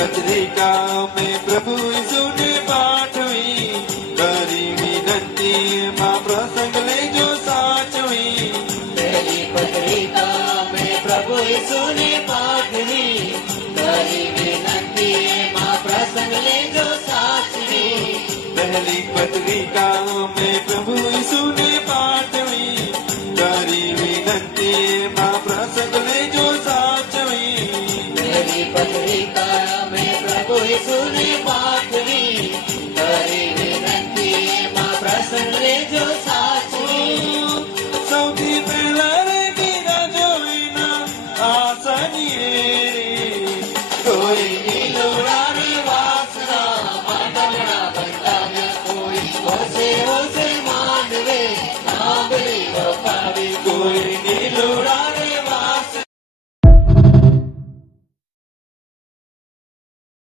पत्रिका में प्रभु यीशु ने पाठवी करी विनती मां प्रसंग ले जो साचवी पहली पत्रिका में प्रभु यीशु ने पाठवी करी विनती मां प्रसंग ले जो साचवी पहली पत्रिका